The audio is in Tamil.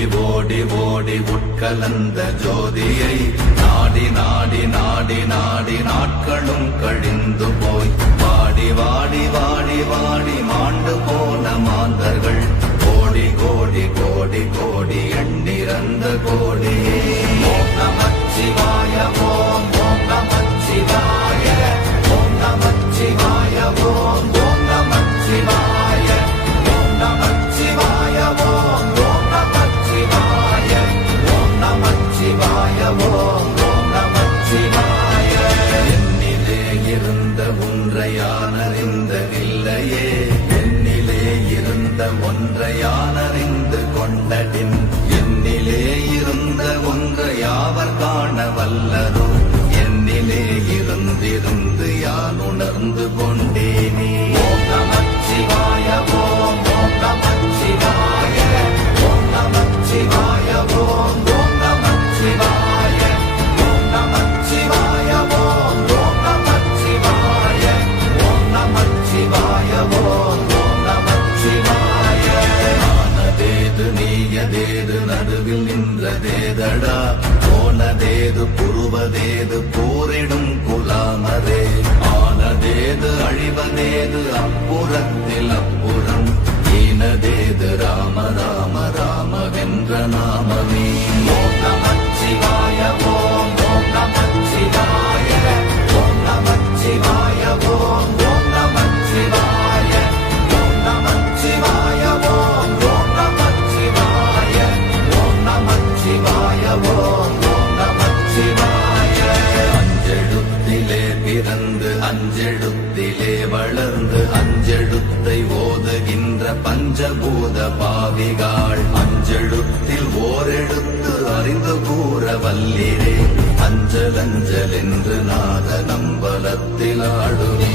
ஓடி ஓடி உட்கலந்த ஜோதியை நாடி நாடி நாடி நாடி நாட்களும் கழிந்து போய் வாடி வாடி வாடி வாடி மாண்டு போன மாந்தர்கள் கோடி கோடி கோடி கோடி எண்ணிறந்த கோடி. ஓம் நமச்சிவாய ஓம் ஓம் நமச்சிவாய ஓம் நமச்சிவாய ஓம் ஓம் நமச்சிவாய ஓம் நமச்சிவாய ஓம் ஓம் நமச்சிவாய ஓம் நமச்சிவாய ஓம் ஓம் நமச்சிவாய. என்னிலே இருந்த ஒன்றையானறிந்ததில்லையே என்னிலே இருந்த ஒன்றையானறிந்து கொண்டடின் என்னிலே இருந்த ஒன்றையாவர் காண வல்லதோ என்னிலே இருந்திருந்து யான் உணர்ந்து கொண்டேனே. ஓம் நமச்சிவாய ஓம் ஓம் நமச்சிவாய ஓம் நமச்சிவாய ஓம் ஓம் நமச்சிவாய ஓம் நமச்சிவாய ஓம் ஓம் நமச்சிவாய ஓம் நமச்சிவாய ஓம் ஓம் நமச்சிவாய. ஆனதேது நீயதேது நடுவில் நின்றதேதடா போனதேது புருவதேது போரிடும் குலாமதே ஆனதேது அழிவதேது அப்புறத்தில் அப்புறம் ஈனதேது ராம ராம ராமவென்ற நாமமே. ஓம் நமச்சிவாய ஓம் ஓம் நமச்சிவாய ஓம் நமச்சிவாய ஓம் ஓம் நமச்சிவாய ஓம் நமச்சிவாய ஓம் ஓம் நமச்சிவாய ஓம் நமச்சிவாய ஓம் ஓம் நமச்சிவாய. அஞ்செழுத்திலே பிறந்து அஞ்செழுத்திலே வளர்ந்து அஞ்செழுத்தை ஓதுகின்ற பஞ்சபூத பாவிகாள் அஞ்செழுத்தில் ஓரெழுத்து அறிந்து கூற வல்லிரே அஞ்சல் அஞ்சல் என்று நாத நம்பலத்தில் ஆடுவே.